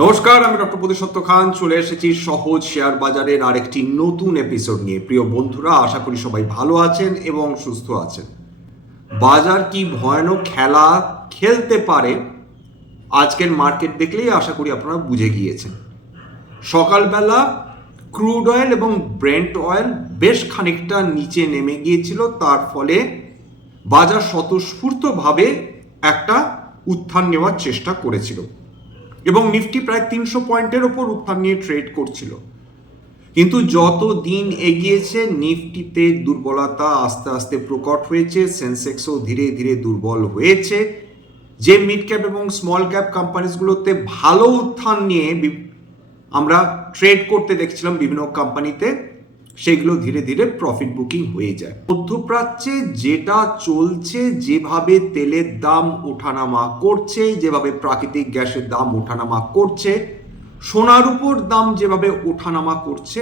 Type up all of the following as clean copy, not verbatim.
নমস্কার, আমি ডক্টর প্রদীপ খান চলে এসেছি সহজ শেয়ার বাজারের আরেকটি নতুন এপিসোড নিয়ে। প্রিয় বন্ধুরা, আশা করি সবাই ভালো আছেন এবং সুস্থ আছেন। বাজার কি ভয়ানক খেলা খেলতে পারে আজকের মার্কেট দেখলেই আশা করি আপনারা বুঝে গিয়েছেন। সকালবেলা ক্রুড অয়েল এবং ব্রেন্ট অয়েল বেশ খানিকটা নিচে নেমে গিয়েছিল, তার ফলে বাজার স্বতঃস্ফূর্তভাবে একটা উত্থান নেওয়ার চেষ্টা করেছিল এবং নিফটি প্রায় 300 পয়েন্টের ওপর উত্থান নিয়ে ট্রেড করছিল। কিন্তু যত দিন এগিয়েছে নিফটিতে দুর্বলতা আস্তে আস্তে প্রকট হয়েছে, সেন্সেক্সও ধীরে ধীরে দুর্বল হয়েছে। যে মিড ক্যাপ এবং স্মল ক্যাপ কোম্পানিজগুলোতে ভালো উত্থান নিয়ে আমরা ট্রেড করতে দেখছিলাম বিভিন্ন কোম্পানিতে, সেগুলো ধীরে ধীরে প্রফিট বুকিং হয়ে যায়। মধ্যপ্রাচ্যে যেটা চলছে, যেভাবে তেলের দাম ওঠানামা করছে, যেভাবে প্রাকৃতিক গ্যাসের দাম ওঠানামা করছে, সোনার উপর দাম যেভাবে ওঠানামা করছে,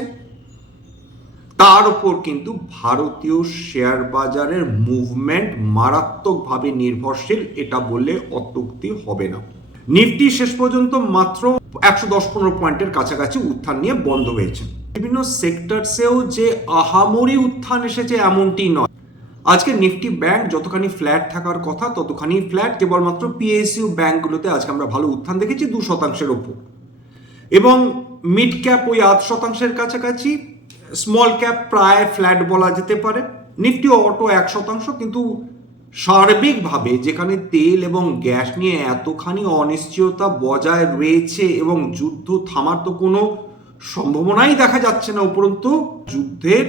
তার উপর কিন্তু ভারতীয় শেয়ার বাজারের মুভমেন্ট মারাত্মকভাবে নির্ভরশীল, এটা বললে অত্যুক্তি হবে না। নিফটি শেষ পর্যন্ত মাত্র 110-15 পয়েন্টের কাছাকাছি উত্থান নিয়ে বন্ধ হয়েছে। বিভিন্ন সেক্টরসেও যে আহামরি উত্থান এসেছে এমনটি নয়। আজকে নিফটি ব্যাংক যতখানি ফ্ল্যাট থাকার কথা ততখানি ফ্ল্যাট, কেবলমাত্র পিএসইউ ব্যাংকগুলোতে আজকে আমরা ভালো উত্থান দেখেছি 2% ওপর, এবং মিড ক্যাপ ওই 8% কাছাকাছি, স্মল ক্যাপ প্রায় ফ্ল্যাট বলা যেতে পারে, নিফটি অটো 1%। কিন্তু সার্বিকভাবে যেখানে তেল এবং গ্যাস নিয়ে এতখানি অনিশ্চয়তা বজায় রয়েছে এবং যুদ্ধ থামার তো কোনো সম্ভাবনাই দেখা যাচ্ছে না, উপরন্তু যুদ্ধের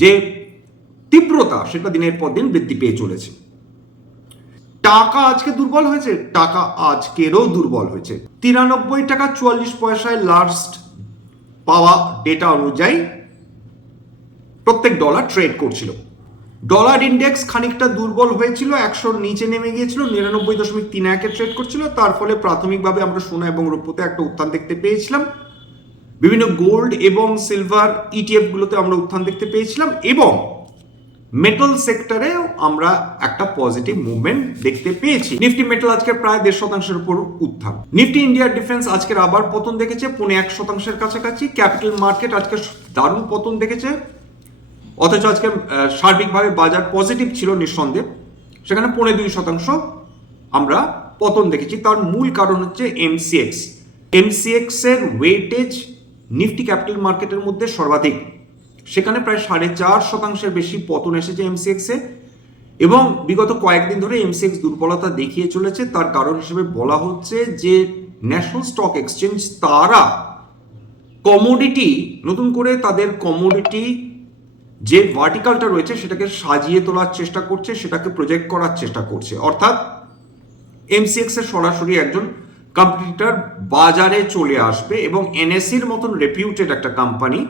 যে তীব্রতা সেটা দিনের পর দিন বৃদ্ধি পেয়ে চলেছে। টাকা আজকে দুর্বল হয়েছে, টাকা আজকেরও দুর্বল হয়েছে। 93 টাকা 44 পয়সায় লাস্ট পাওয়া ডেটা অনুযায়ী প্রত্যেক ডলার ট্রেড করছিল। ডলার ইন্ডেক্স খানিকটা দুর্বল হয়েছিল, 100 নিচে নেমে গিয়েছিল, 99.31 ট্রেড করছিল। তার ফলে প্রাথমিকভাবে আমরা সোনা এবং রূপোতে একটা উত্থান দেখতে পেয়েছিলাম, বিভিন্ন গোল্ড এবং সিলভার ইটিএফ গুলোতে আমরা উত্থান দেখতে পেয়েছিলাম, এবং মেটাল সেক্টরেও আমরা একটা পজিটিভ মুভমেন্ট দেখতে পেয়েছি। নিফটি মেটাল আজকে প্রায় 1.5%-এর উপর উত্থান। নিফটি ইন্ডিয়া ডিফেন্স আজকের আবার পতন দেখেছে 0.25%-এর কাছাকাছি। ক্যাপিটাল মার্কেট আজকে দারুণ পতন দেখেছে, অথচ আজকে সার্বিকভাবে বাজার পজিটিভ ছিল নিঃসন্দেহে, সেখানে 0.2% আমরা পতন দেখেছি। তার মূল কারণ হচ্ছে এমসিএক্স এর ওয়েটেজ নিফটি ক্যাপিটাল মার্কেটের মধ্যে সর্বাধিক, সেখানে প্রায় 4.5%-এর বেশি পতন এসেছে এমসিএক্সে, এবং বিগত কয়েকদিন ধরে এমসিএক্স দুর্বলতা দেখিয়ে চলেছে। তার কারণ হিসেবে বলা হচ্ছে যে ন্যাশনাল স্টক এক্সচেঞ্জ তারা কমোডিটি, নতুন করে তাদের কমোডিটি যে ভার্টিকালটা রয়েছে সেটাকে সাজিয়ে তোলার চেষ্টা করছে, সেটাকে প্রজেক্ট করার চেষ্টা করছে। অর্থাৎ এমসিএক্স এর সরাসরি একজন কম্পিটিটর বাজারে চলে আসবে, এবং এনএসসির মতন রেপিউটেড একটা কোম্পানি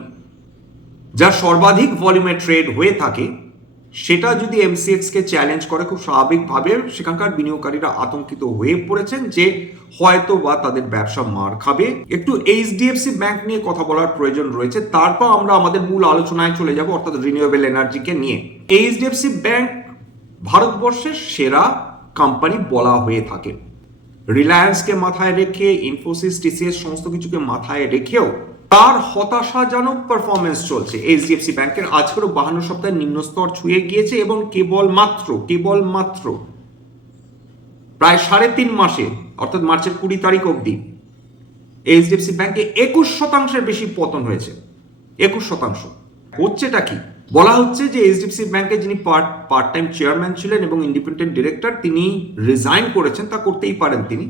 যা সর্বাধিক ভলিউমে ট্রেড হয়ে থাকে, সেটা যদি এমসিএক্সকে চ্যালেঞ্জ করে, খুব স্বাভাবিকভাবে সেখানকার বিনিয়োগকারীরা আতঙ্কিত হয়ে পড়েছেন যে হয়তো বা তাদের ব্যবসা মার খাবে। একটু এইচডিএফসি ব্যাংক নিয়ে কথা বলার প্রয়োজন রয়েছে, তারপর আমরা আমাদের মূল আলোচনায় চলে যাব, অর্থাৎ রিনিউয়েবল এনার্জিকে নিয়ে। এইচডিএফসি ব্যাংক ভারতবর্ষের সেরা কোম্পানি বলা হয়ে থাকে। রিলায়েন্সকে মাথায় রেখে, ইনফোসিস, টিসিএস সমস্ত কিছুকে মাথায় রেখেও তার হতাশাজনক পারফরমেন্স চলছে এইচডিএফসি ব্যাংকের। আজকেরও 52 সপ্তাহের নিম্ন স্তর ছুঁয়ে গিয়েছে, এবং কেবলমাত্র প্রায় 3.5 মাসে, অর্থাৎ মার্চের 20 তারিখ অবধি এইচডিএফসি ব্যাংকে 21%-এর বেশি পতন হয়েছে। 21%। হচ্ছেটা কি? বলা হচ্ছে যে এইচডিএফসি ব্যাংকে যিনি পার্ট টাইম চেয়ারম্যান ছিলেন এবং ইন্ডিপেন্ডেন্ট ডিরেক্টর, তিনি রিজাইন করেছেন। তা করতেই পারেন তিনি,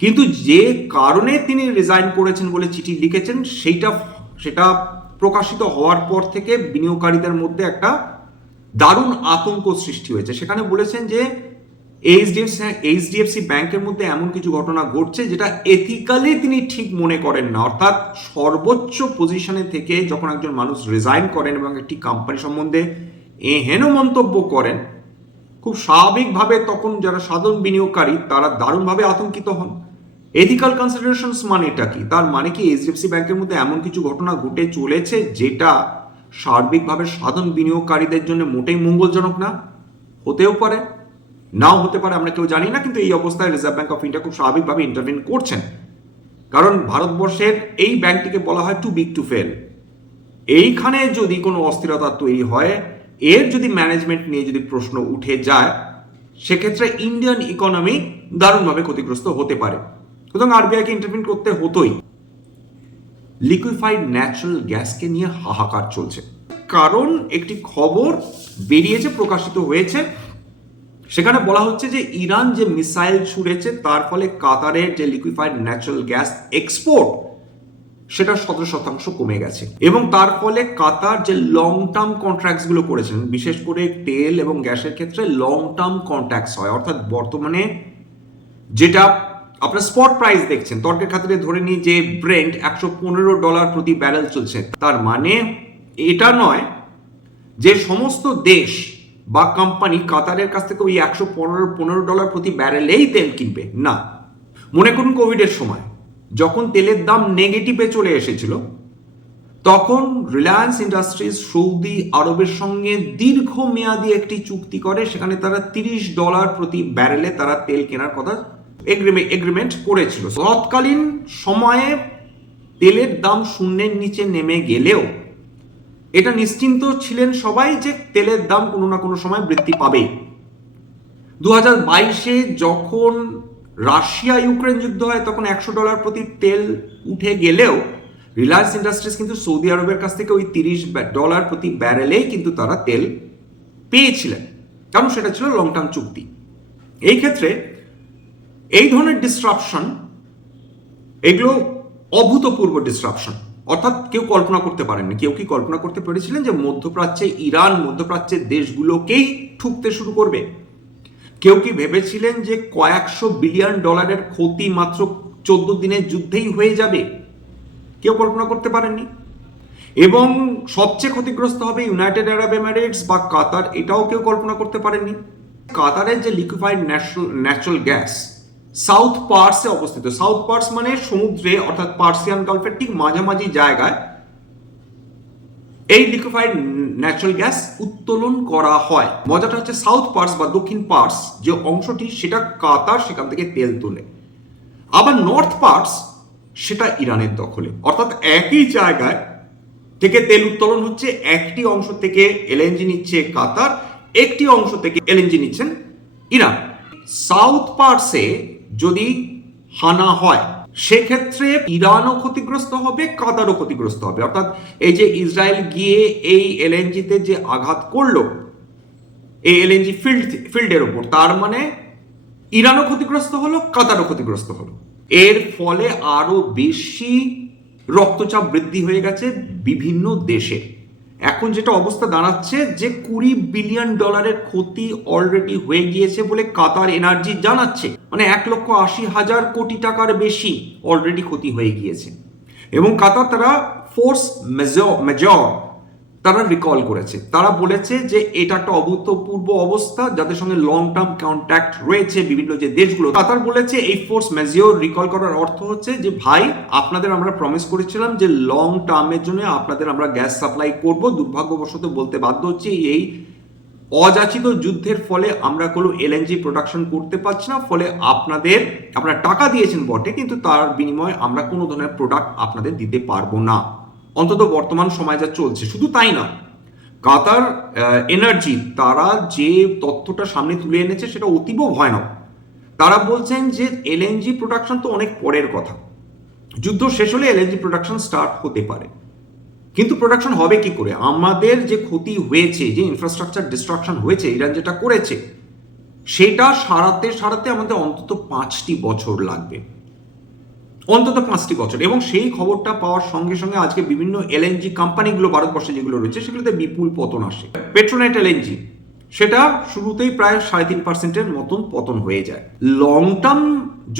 কিন্তু যে কারণে তিনি রিজাইন করেছেন বলে চিঠি লিখেছেন, সেটা প্রকাশিত হওয়ার পর থেকে বিনিয়োগকারীদের মধ্যে একটা দারুণ আতঙ্ক সৃষ্টি হয়েছে। সেখানে বলেছেন যে এইচডিএফসি ব্যাংকের মধ্যে এমন কিছু ঘটনা ঘটছে যেটা এথিক্যালি তিনি ঠিক মনে করেন না। অর্থাৎ সর্বোচ্চ পজিশনে থেকে যখন একজন মানুষ রিজাইন করেন এবং একটি কোম্পানি সম্বন্ধে এহেন মন্তব্য করেন, খুব স্বাভাবিকভাবে তখন যারা সাধারণ বিনিয়োগকারী তারা দারুণভাবে আতঙ্কিত হন। এথিক্যাল কনসিডারেশনস মানেটা কি? তার মানে কি এইচডিএফসি ব্যাংকের মধ্যে এমন কিছু ঘটনা ঘটে চলেছে যেটা সার্বিকভাবে সাধারণ বিনিয়োগকারীদের জন্য মোটেই মঙ্গলজনক না? হতেও পারে, নাও হতে পারে, আমরা কেউ জানি না। কিন্তু এই অবস্থায় রিজার্ভ ব্যাংক অফ ইন্ডিয়া খুব স্বাভাবিকভাবে ইন্টারভেন করছেন। কারণ ভারতবর্ষের এই ব্যাংকটিকে বলা হয় টু বিগ টু ফেল। এইখানে যদি কোনো অস্থিরতা তৈরি হয়, এর যদি ম্যানেজমেন্ট নিয়ে যদি প্রশ্ন উঠে যায়, সেক্ষেত্রে ইন্ডিয়ান ইকোনমি দারুণভাবে ক্ষতিগ্রস্ত হতে পারে। সুতরাং আরবিআইকে ইন্টারভিন করতে হতোই। লিকুইফাইড ন্যাচারাল গ্যাসকে নিয়ে হাহাকার চলছে, কারণ একটি খবর বেরিয়েছে, প্রকাশিত হয়েছে, সেখানে বলা হচ্ছে যে ইরান যে মিসাইল ছুড়েছে তার ফলে কাতারের যে লিকুইফাইড ন্যাচারাল গ্যাস এক্সপোর্ট সেটা 17% কমে গেছে, এবং তার ফলে কাতার যে লং টার্ম কন্ট্রাক্টস গুলো করেছেন, বিশেষ করে তেল এবং গ্যাসের ক্ষেত্রে লং টার্ম কন্ট্রাক্টস হয়, অর্থাৎ বর্তমানে যেটা আপনার স্পট প্রাইস দেখছেন, তর্কের খাতিরে ধরে নিই যে ব্রেন্ট $115 প্রতি ব্যারেল চলছে, তার মানে এটা নয় যে সমস্ত দেশ বা কোম্পানি কাতারের কাছ থেকে ওই $115 প্রতি ব্যারেলেই তেল কিনবে না। মনে করুন কোভিডের সময় যখন তেলের দাম নেগেটিভে চলে এসেছিল, তখন রিলায়েন্স ইন্ডাস্ট্রিজ সৌদি আরবের সঙ্গে দীর্ঘমেয়াদী একটি চুক্তি করে, সেখানে তারা $30 প্রতি ব্যারেলে তারা তেল কেনার কথা এগ্রিমেন্ট করেছিল। তৎকালীন সময়ে তেলের দাম শূন্যের নিচে নেমে গেলেও এটা নিশ্চিন্ত ছিলেন সবাই যে তেলের দাম কোনো না কোনো সময় বৃদ্ধি পাবে। 2022-এ যখন রাশিয়া ইউক্রেন যুদ্ধ হয়, তখন $100 প্রতি তেল উঠে গেলেও রিলায়েন্স ইন্ডাস্ট্রিজ কিন্তু সৌদি আরবের কাছ থেকে ওই $30 প্রতি ব্যারেলেই কিন্তু তারা তেল পেয়েছিলেন, কারণ সেটা ছিল লং টার্ম চুক্তি। এই ক্ষেত্রে এই ধরনের ডিসরাপশন, এগুলো অভূতপূর্ব ডিসরাপশন, অর্থাৎ কেউ কল্পনা করতে পারেননি। কেউ কি কল্পনা করতে পেরেছিলেন যে মধ্যপ্রাচ্যে ইরান মধ্যপ্রাচ্যের দেশগুলোকেই ঠুকতে শুরু করবে? কেউ কি ভেবেছিলেন যে কয়েকশো বিলিয়ন ডলারের ক্ষতি মাত্র 14 দিনের যুদ্ধেই হয়ে যাবে? কেউ কল্পনা করতে পারেননি। এবং সবচেয়ে ক্ষতিগ্রস্ত হবে ইউনাইটেড আরব এমিরেটস বা কাতার, এটাও কেউ কল্পনা করতে পারেননি। কাতারের যে লিকুইফাইড ন্যাচারাল গ্যাস সাউথ পার্সে অবস্থিত, সাউথ পার্স মানে সমুদ্রে, অর্থাৎ পার্সিয়ান গালফের ঠিক মাঝামাঝি জায়গায় এই লিকুইফাইড ন্যাচারাল গ্যাস উত্তোলন করা হয়। মজাটা হচ্ছে সাউথ পার্স বা দক্ষিণ পার্স যে অংশটি, সেটা কাতার সেখান থেকে তেল তোলে, আবার নর্থ পার্স সেটা ইরানের দখলে, অর্থাৎ একই জায়গায় থেকে তেল উত্তোলন হচ্ছে। একটি অংশ থেকে এলএনজি নিচ্ছে কাতার, একটি অংশ থেকে এলএনজি নিচ্ছেন ইরান। সাউথ পার্সে যদি হানা হয়, সেক্ষেত্রে ইরানও ক্ষতিগ্রস্ত হবে, কাতারও ক্ষতিগ্রস্ত হবে। অর্থাৎ এই যে ইসরায়েল গিয়ে এই এলএনজিতে যে আঘাত করলো এই এলএনজি ফিল্ডের ওপর, তার মানে ইরানও ক্ষতিগ্রস্ত হলো, কাতারও ক্ষতিগ্রস্ত হলো। এর ফলে আরো বেশি রক্তচাপ বৃদ্ধি হয়ে গেছে বিভিন্ন দেশে। এখন যেটা অবস্থা দাঁড়াচ্ছে যে $20 বিলিয়ন ক্ষতি অলরেডি হয়ে গিয়েছে বলে কাতার এনার্জি জানাচ্ছে, মানে 1,80,000 কোটি টাকার বেশি অলরেডি ক্ষতি হয়ে গিয়েছে। এবং কাতার তারা ফোর্স মেজর তারা রিকল করেছে, তারা বলেছে যে এটা একটা অভূতপূর্ব অবস্থা, যাদের সঙ্গে লং টার্ম কন্ট্যাক্ট রয়েছে বিভিন্ন যে দেশগুলো। কাতার বলেছে এই ফোর্স মেজর রিকল করার অর্থ হচ্ছে যে ভাই, আপনাদের আমরা প্রমিস করেছিলাম যে লং টার্মের জন্য আপনাদের আমরা গ্যাস সাপ্লাই করব, দুর্ভাগ্যবশত বলতে বাধ্য হচ্ছে এই অযাচিত যুদ্ধের ফলে আমরা কোনো এলএনজি প্রোডাকশন করতে পারছি না, ফলে আপনারা টাকা দিয়েছেন বটে, কিন্তু তার বিনিময়ে আমরা কোনো ধরনের প্রোডাক্ট আপনাদের দিতে পারবো না, অন্তত বর্তমান সময় যা চলছে। শুধু তাই না, কাতার এনার্জি তারা যে তথ্যটা সামনে তুলে এনেছে সেটা অতীব ভয়ানক। তারা বলছেন যে এলএনজি প্রোডাকশন তো অনেক পরের কথা, যুদ্ধ শেষ হলে এলএনজি প্রোডাকশন স্টার্ট হতে পারে, কিন্তু প্রোডাকশন হবে কি করে? আমাদের যে ক্ষতি হয়েছে, যে ইনফ্রাস্ট্রাকচার ডিস্ট্রাকশন হয়েছে, ইরান যেটা করেছে, সেটা সারাতে আমাদের অন্তত 5টি বছর লাগবে, অন্তত 5টি বছর। এবং সেই খবরটা পাওয়ার সঙ্গে সঙ্গে আজকে বিভিন্ন এলএনজি কোম্পানিগুলো ভারতবর্ষে যেগুলো রয়েছে সেগুলোতে বিপুল পতন আসে। পেট্রোনেট এলএনজি সেটা শুরুতেই প্রায় 3.5% মতন পতন হয়ে যায়। লং টার্ম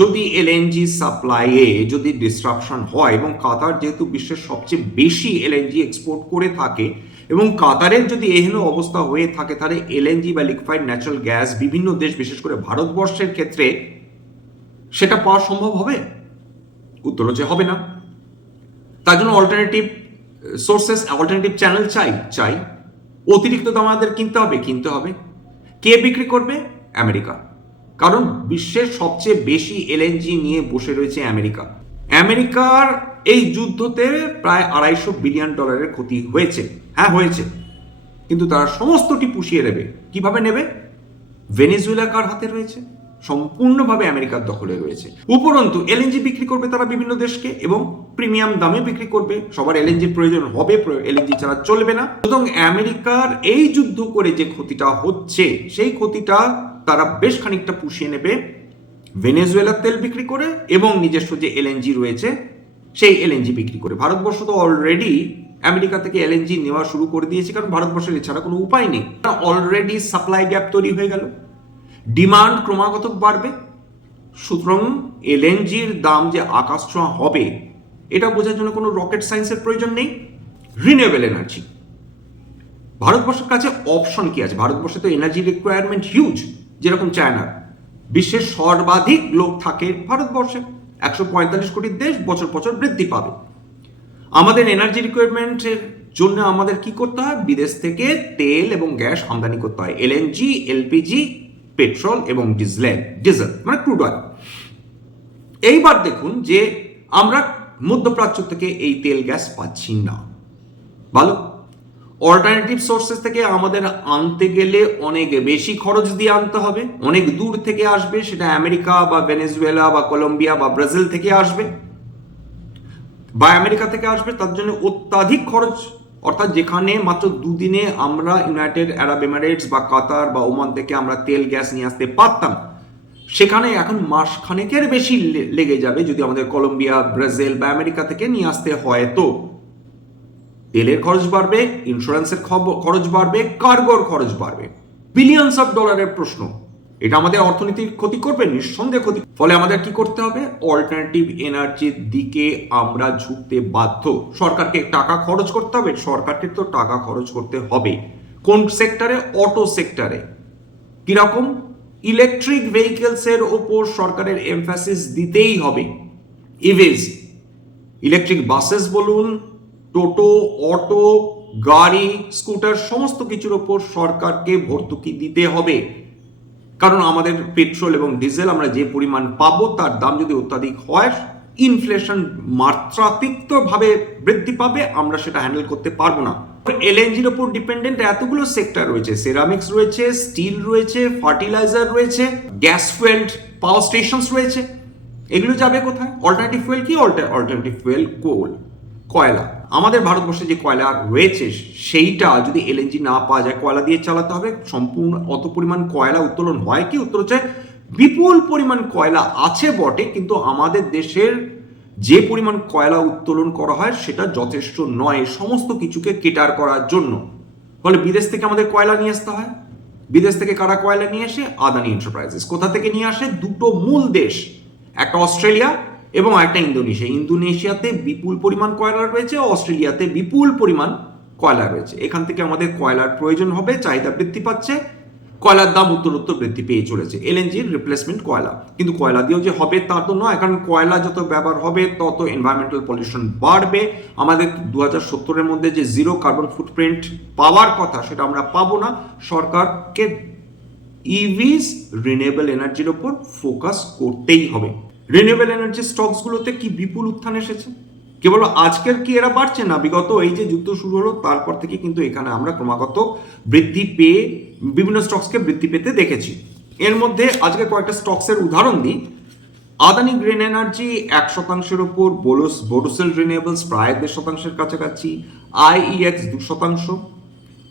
যদি এলএনজি সাপ্লাইয়ে যদি ডিসরাপশন হয়, এবং কাতার যেহেতু বিশ্বের সবচেয়ে বেশি এলএনজি এক্সপোর্ট করে থাকে, এবং কাতারের যদি এহেন অবস্থা হয়ে থাকে, তাহলে এলএনজি বা লিকুইফাইড ন্যাচারাল গ্যাস বিভিন্ন দেশ, বিশেষ করে ভারতবর্ষের ক্ষেত্রে সেটা পাওয়া সম্ভব হবে? উত্তর হচ্ছে হবে না। তার জন্য অল্টারনেটিভ সোর্সেস, অল্টারনেটিভ চ্যানেল চাই। অতিরিক্ত দাম আমাদের কিনতে হবে। কে বিক্রি করবে? আমেরিকা, কারণ বিশ্বের সবচেয়ে বেশি এলএনজি নিয়ে বসে রয়েছে আমেরিকা। আমেরিকার এই যুদ্ধতে প্রায় $250 বিলিয়ন ক্ষতি হয়েছে। হ্যাঁ, হয়েছে, কিন্তু তারা সমস্তটি পুষিয়ে নেবে। কিভাবে নেবে? ভেনেজুয়েলা কার হাতে রয়েছে? সম্পূর্ণভাবে আমেরিকার দখলে রয়েছে। উপরন্তু এলএনজি বিক্রি করবে তারা বিভিন্ন দেশকে এবং প্রিমিয়াম দামে বিক্রি করবে। সবার এলএনজির প্রয়োজন হবে, এলএনজি ছাড়া চলবে না। সুতরাং আমেরিকার এই যুদ্ধ করে যে ক্ষতিটা হচ্ছে, সেই ক্ষতিটা তারা বেশ খানিকটা পুষিয়ে নেবে ভেনেজুয়েলার তেল বিক্রি করে এবং নিজস্ব যে এলএনজি রয়েছে সেই এলএনজি বিক্রি করে। ভারতবর্ষ তো অলরেডি আমেরিকা থেকে এলএনজি নেওয়া শুরু করে দিয়েছে, কারণ ভারতবর্ষের এছাড়া কোনো উপায় নেই। অলরেডি সাপ্লাই গ্যাপ তৈরি হয়ে গেল, ডিমান্ড ক্রমাগত বাড়বে। সুতরাং এলএনজির দাম যে আকাশ ছোঁয়া হবে, এটা বোঝার জন্য কোনো রকেট সায়েন্সের প্রয়োজন নেই। রিনিউয়েবল এনার্জি, ভারতবর্ষের কাছে অপশন কি আছে? ভারতবর্ষে তো এনার্জি রিকোয়ারমেন্ট হিউজ, যেরকম চায়নার। বিশ্বের সর্বাধিক লোক থাকে ভারতবর্ষে, 145 কোটির দেশ, বছর বছর বৃদ্ধি পাবে। আমাদের এনার্জি রিকোয়ারমেন্টের জন্য আমাদের কি করতে হয়? বিদেশ থেকে তেল এবং গ্যাস আমদানি করতে হয়, এলএনজি, এলপিজি, পেট্রোল এবং ডিজেল মানে ক্রুড অয়েল। এইবার দেখুন যে আমরা মধ্যপ্রাচ্য থেকে এই তেল গ্যাস পাচ্ছি না। ভালো, অল্টারনেটিভ সোর্সেস থেকে আমাদের আনতে গেলে অনেক বেশি খরচ দিয়ে আনতে হবে, অনেক দূর থেকে আসবে, সেটা আমেরিকা বা ভেনেজুয়েলা বা কলম্বিয়া বা ব্রাজিল থেকে আসবে বা আমেরিকা থেকে আসবে। তার জন্য অত্যাধিক খরচ, অর্থাৎ যেখানে মাত্র দুদিনে আমরা ইউনাইটেড আরব এমিরেটস বা কাতার বা ওমান থেকে আমরা তেল গ্যাস নিয়ে আসতে পারতাম, সেখানে এখন মাসখানেকের বেশি লেগে যাবে যদি আমাদের কলম্বিয়া, ব্রাজিল বা আমেরিকা থেকে নিয়ে আসতে হয়। তো তেলের খরচ বাড়বে, ইন্স্যুরেন্সের খরচ বাড়বে, কার্গোর খরচ বাড়বে, বিলিয়নস অফ ডলারের প্রশ্ন। এটা আমাদের অর্থনীতির ক্ষতি করবে, নিঃসন্দেহে ক্ষতি। ফলে আমাদের কি করতে হবে? অল্টারনেটিভ এনার্জির দিকে আমরা ঝুঁকতে বাধ্য। সরকারকে টাকা খরচ করতে হবে, সরকারকে তো টাকা খরচ করতে হবে। কোন সেক্টরে? অটো সেক্টরে। কিরকম? ইলেকট্রিক ভেহিকেলস এর ওপর সরকারের এমফাসিস দিতেই হবে। ইভিজ, ইলেকট্রিক বাসেস বলুন, টোটো, অটো, গাড়ি, স্কুটার, সমস্ত কিছুর ওপর সরকারকে ভর্তুকি দিতে হবে। কারণ আমাদের পেট্রোল এবং ডিজেল আমরা যে পরিমাণ পাবো, তার দাম যদি অত্যাধিক হয়, ইনফ্লেশন মাত্রাতিরিক্তভাবে বৃদ্ধি পাবে, আমরা সেটা হ্যান্ডেল করতে পারবো না। এলএনজির ওপর ডিপেন্ডেন্ট এতগুলো সেক্টর রয়েছে, সেরামিক্স রয়েছে, স্টিল রয়েছে, ফার্টিলাইজার রয়েছে, গ্যাস ফুয়েলড পাওয়ার স্টেশনস রয়েছে। এগুলো যাবে কোথায়? অল্টারনেটিভ ফুয়েল কি? অল্টারনেটিভ ফুয়েল কোল, কয়লা। আমাদের ভারতবর্ষে যে কয়লা রয়েছে সেইটা যদি এলএনজি না পাওয়া যায়, কয়লা দিয়ে চালাতে হবে। সম্পূর্ণ অত পরিমাণ কয়লা উত্তোলন হয় কি? উত্তর হচ্ছে বিপুল পরিমাণ কয়লা আছে বটে, কিন্তু আমাদের দেশের যে পরিমাণ কয়লা উত্তোলন করা হয় সেটা যথেষ্ট নয় সমস্ত কিছুকে কেটার করার জন্য। ফলে বিদেশ থেকে আমাদের কয়লা নিয়ে আসতে হয়। বিদেশ থেকে কারা কয়লা নিয়ে আসে? আদানি এন্টারপ্রাইজেস। কোথা থেকে নিয়ে আসে? দুটো মূল দেশ, একটা অস্ট্রেলিয়া এবং একটা ইন্দোনেশিয়া। ইন্দোনেশিয়াতে বিপুল পরিমাণ কয়লা রয়েছে, অস্ট্রেলিয়াতে বিপুল পরিমাণ কয়লা রয়েছে। এখান থেকে আমাদের কয়লার প্রয়োজন হবে, চাহিদা বৃদ্ধি পাচ্ছে, কয়লার দাম উত্তরোত্তর বৃদ্ধি পেয়ে চলেছে। এলএনজির রিপ্লেসমেন্ট কয়লা। কিন্তু কয়লা দিয়েও যে হবে তা তো নয়, কারণ কয়লা যত ব্যবহার হবে তত এনভায়রনমেন্টাল পলিউশন বাড়বে। আমাদের 2070-এর মধ্যে যে জিরো কার্বন ফুটপ্রিন্ট পাওয়ার কথা, সেটা আমরা পাবো না। সরকারকে ইভিস, রিনিউয়েবল এনার্জির ওপর ফোকাস করতেই হবে। রিনিউয়েবল এনার্জি স্টকসগুলোতে কি বিপুল উত্থান এসেছে। কেবল আজকের কি এরা বাড়ছে না, বিগত এই যে যুদ্ধ শুরু হলো তারপর থেকে কিন্তু এখানে আমরা ক্রমাগত বৃদ্ধি পেয়ে বিভিন্ন স্টকসকে বৃদ্ধি পেতে দেখেছি। এর মধ্যে আজকে কয়েকটা স্টকসের উদাহরণ দিই। আদানি গ্রিন এনার্জি 1% ওপর, বোরোসেল রিনিউয়েবলস প্রায় 1.5%-এর কাছাকাছি, আইইএক্স 2%,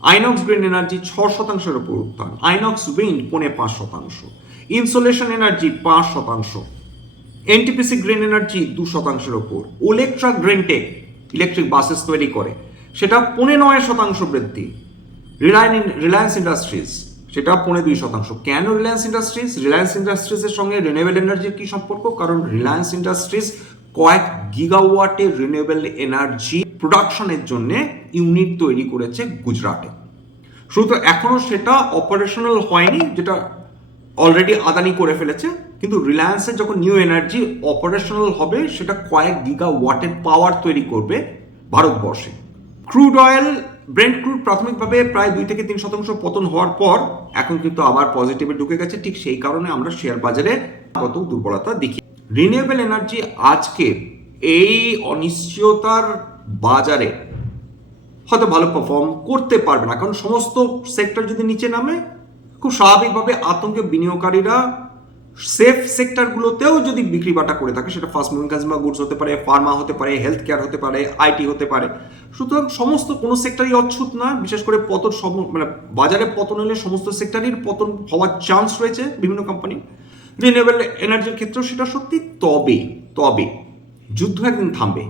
আইনক্স গ্রিন এনার্জি 6%-এর ওপর উত্থান, আইনক্স উইন্ড 5.5%, ইনসোলেশন এনার্জি 5%, এনটিপিসি গ্রিন এনার্জি 2%-এর ওপর, ওলেকট্রা গ্রিনটেক ইলেকট্রিক বাসেস তৈরি করে, সেটা 9.5% বৃদ্ধি, রিলায়েন্স ইন্ডাস্ট্রিজ সেটা 2.5%। কেন রিলায়েন্স ইন্ডাস্ট্রিজ? রিলায়েন্স ইন্ডাস্ট্রিজের সঙ্গে রিনিউয়েবল এনার্জির কি সম্পর্ক? কারণ রিলায়েন্স ইন্ডাস্ট্রিজ কয়েক গিগাওয়াটের রিনিউয়েবল এনার্জি প্রোডাকশনের জন্য ইউনিট তৈরি করেছে গুজরাটে। শুধু এখনো সেটা অপারেশনাল হয়নি, যেটা অলরেডি আদানি করে ফেলেছে। কিন্তু রিলায়েন্সের যখন নিউ এনার্জি অপারেশনাল হবে, সেটা কয়েক গিগাওয়াটের পাওয়ার তৈরি করবে ভারতবর্ষে। ক্রুড অয়েল, ব্রেন্ট ক্রুড প্রাথমিকভাবে প্রায় 2-3% পতন হওয়ার পর এখন কিন্তু আবার পজিটিভে ঢুকে গেছে। ঠিক সেই কারণে আমরা শেয়ার বাজারে কত দুর্বলতা দেখি। রিনিউয়েবল এনার্জি আজকে এই অনিশ্চয়তার বাজারে হয়তো ভালো পারফর্ম করতে পারবে না, কারণ সমস্ত সেক্টর যদি নিচে নামে খুব স্বাভাবিকভাবে আতঙ্কে বিনিয়োগকারীরা সেফ সেক্টরগুলোতেও যদি বিক্রি বাটা করে থাকে, সেটা ফাস্ট মুভিং কনজিউমার গুডস হতে পারে, ফার্মা হতে পারে, হেলথ কেয়ার হতে পারে, আইটি হতে পারে। সুতরাং সমস্ত কোনো সেক্টরই অচ্ছুত নয়। বিশেষ করে পতন মানে বাজারে পতন হলে সমস্ত সেক্টরই পতন হওয়ার চান্স রয়েছে বিভিন্ন কোম্পানি। রিনিউয়েবল এনার্জির ক্ষেত্রেও সেটা সত্যি। তবে তবে যুদ্ধ একদিন থামবে।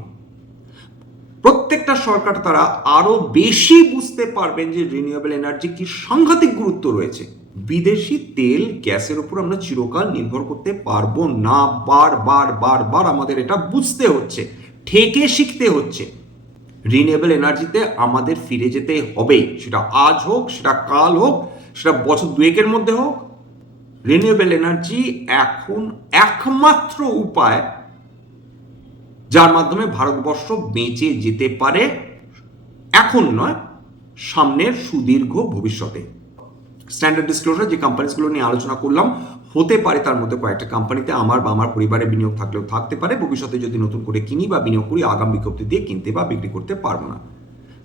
প্রত্যেকটা সরকার তারা আরো বেশি বুঝতে পারবেন যে রিনিউয়েবল এনার্জি কি সাংঘাতিক গুরুত্ব রয়েছে। বিদেশি তেল গ্যাসের উপর আমরা চিরকাল নির্ভর করতে পারবো না। বার আমাদের এটা বুঝতে হচ্ছে, ঠেকে শিখতে হচ্ছে। রিনিউয়েবল এনার্জিতে আমাদের ফিরে যেতে হবে, সেটা আজ হোক, সেটা কাল হোক, সেটা বছর দুয়েকের মধ্যে হোক। রিনিউয়েবল এনার্জি এখন একমাত্র উপায় যার মাধ্যমে ভারতবর্ষ বেঁচে যেতে পারে, এখন নয়, সামনের সুদীর্ঘ ভবিষ্যতে। স্ট্যান্ডার্ড ডিসক্লোজার যে কোম্পানিগুলো নিয়ে আলোচনা করলাম, হতে পারে তার মধ্যে কয়েকটা কোম্পানিতে আমার বা আমার পরিবারের বিনিয়োগ থাকলেও থাকতে পারে। ভবিষ্যতে যদি নতুন করে কিনি বা বিনিয়োগ করি, আগাম বিজ্ঞপ্তি দিয়ে কিনতে বা বিক্রি করতে পারবো না।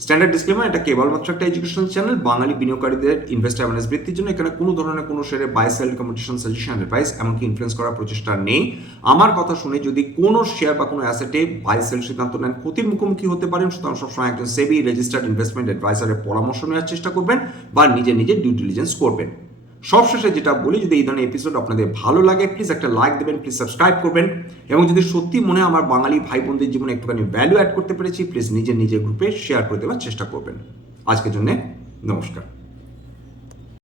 স্ট্যান্ডার্ড ডিসক্লেমার, এটা কেবলমাত্র একটা এডুকেশন চ্যানেল। বাঙালি বিনিয়োগকারীদের ইনভেস্ট অ্যাওয়ারনেস বৃদ্ধির জন্য এখানে কোনো ধরনের কোনো শেয়ারে buy sell recommendation, suggestion, advice এমনকি ইনফ্লুয়েন্স করার প্রচেষ্টা নেই। আমার কথা শুনে যদি কোনো শেয়ার বা কোনো অ্যাসেটে বাই সেল সিদ্ধান্ত নেন, ক্ষতির মুখোমুখি হতে পারেন। সুতরাং সবসময় একজন সেবি রেজিস্টার্ড ইনভেস্টমেন্ট অ্যাডভাইসারের পরামর্শ নেওয়ার চেষ্টা করবেন বা নিজে ডিউ ডিলিজেন্স করবেন। সবশেষে যেটা বলি, যদি এই ধরনের এপিসোড আপনাদের ভালো লাগে, প্লিজ একটা লাইক দেবেন, প্লিজ সাবস্ক্রাইব করবেন, এবং যদি সত্যি মনে হয় আমার বাঙালি ভাই বোনদের জীবনে একটুখানি ভ্যালু অ্যাড করতে পেরেছি, প্লিজ নিজের গ্রুপে শেয়ার করে দেওয়ার চেষ্টা করবেন। আজকের জন্য নমস্কার।